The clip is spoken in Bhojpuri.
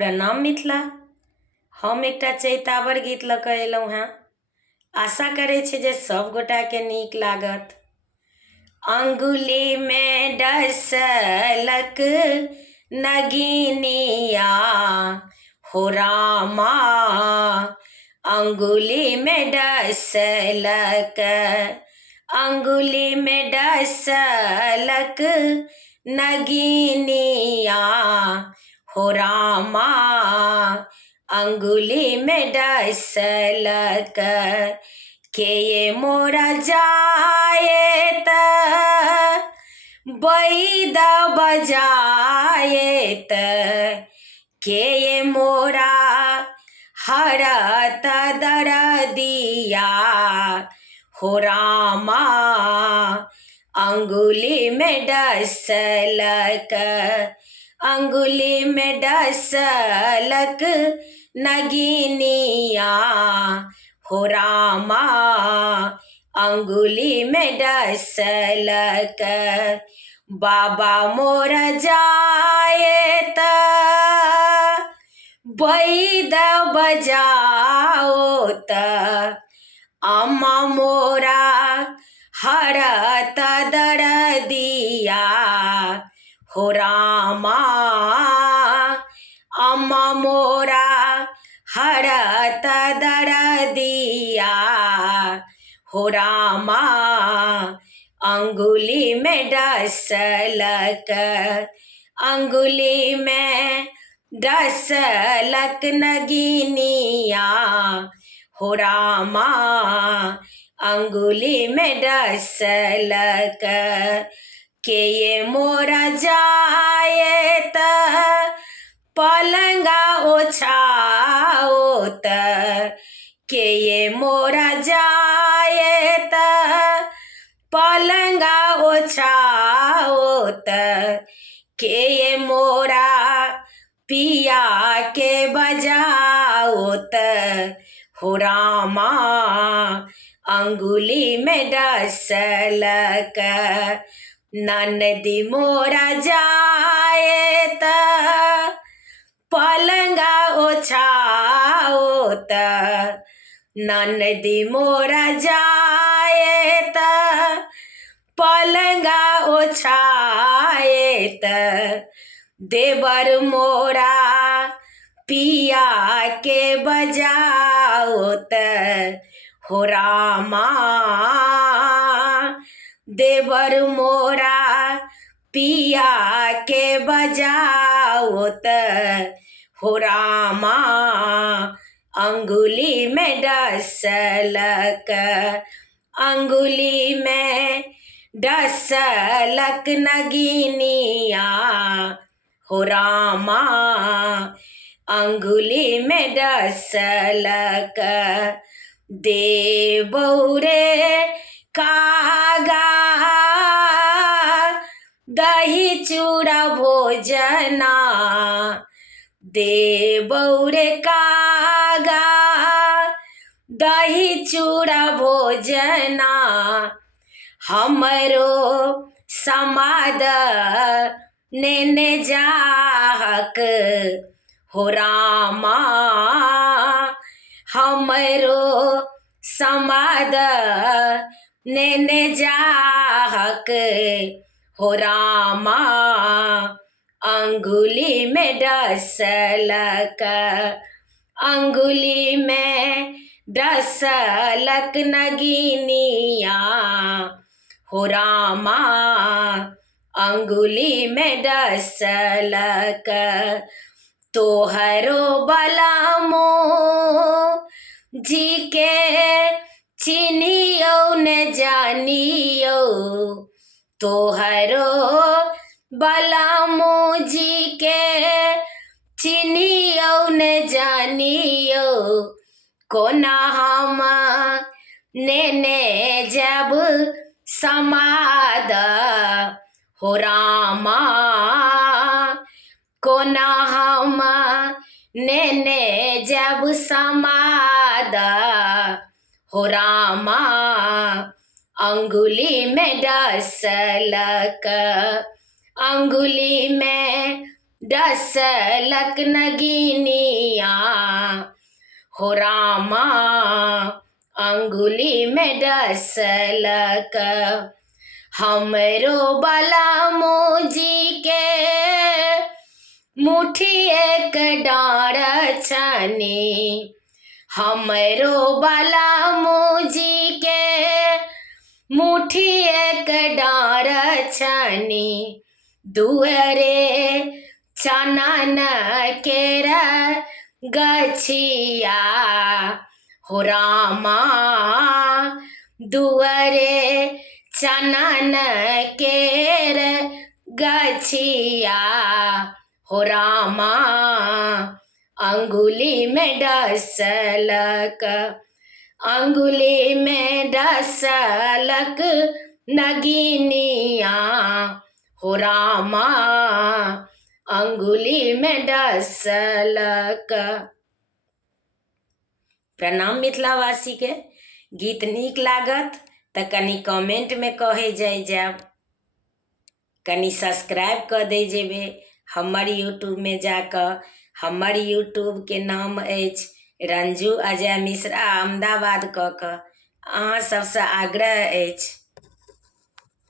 प्रणाम मिथिला। हम एकटा चैतावर गीत लऽ कऽ अयलहुँ हेँ। आशा करै छी जे सब गोटाके नीक लागत। अंगुली में डसलक नगिनिया हो रामा, अंगुली में डसलक, अंगुली में डसलक नगिनिया हो रामा, अंगुली में डसलक। के ये मोरा जाए त बैद बजाए त, के ये मोरा हरत दरदिया हो रामा, अंगुली में डसलक, अंगुली में डसलक नगिनिया हो रामा, अंगुली में डसलक। बाबा मोर जाए त बैद बजाओ त, अम्मा मोरा हरत दरदिया हो रामा, अम्मा मोरा हरत दरदिया हो रामा, अंगुली में डसलक, अंगुली में डसलक नगिनिया हो रामा, अंगुली में डसलक। के ये मोरा जाए त पलंगा ओछाओ त, के ये मोरा जाए त पलंगा ओछाओ त, के ये मोरा पिया के बजाओ त हो रामा, अंगुली में डसलक। ननदी मोरा जाए त पलंगा ओछाओ त, ननदी मोरा जाए त पलंगा ओछाए त, देवर मोरा पिया के बजाओ त हो रामा, देवर मोरा पिया के बजाओ त हो रामा, अंगुली में डसलक, अंगुली में डसलक नगिनिया हो रामा, अंगुली में डसलक। देबौरे कागा दही चूड़ा भोजना, देबौरे कागा दही चूड़ा भोजना, हमरो समाद नेने जाहक हो रामा, हमरो समाद नेने जाहक हो रामा, अंगुली में डसलक, अंगुली में डसलक नगिनिया हो रामा, अंगुली में डसलक। तोहरो बलमो जी के चिन्हियो न जानियो, तोहरो बलमो जी के चिन्हियो न जानियो, कोना हम नेने जब समाद हो रामा, कोना हम नेने जब समाद हो रामा, अंगुली में डसलक, अंगुली में डसलक नगिनिया हो रामा अंगुली में डसलक हमरो बाला मोजी के मुट्ठी एक डार छनी हमरो बाला मोजी के मुट्ठी एक डार छनी दुअरे चनन केर गछिया हो रामा दुअरे चनन केर गछिया हो रामा अंगुली में डसलक अंगुली में डसलक नगिनिया हो रामा अंगुली में डसलक। प्रणाम मिथिलावासी के गीत नीक लागत तो कनी कमेंट में कहे जाब, कनी सब्सक्राइब कर दे जेबे हमर यूट्यूब में जाकर। हमर यूट्यूब के नाम अछि रंजू अजय मिश्रा अहमदाबाद कऽ कऽ। अहाँ सबसे आग्रह अछि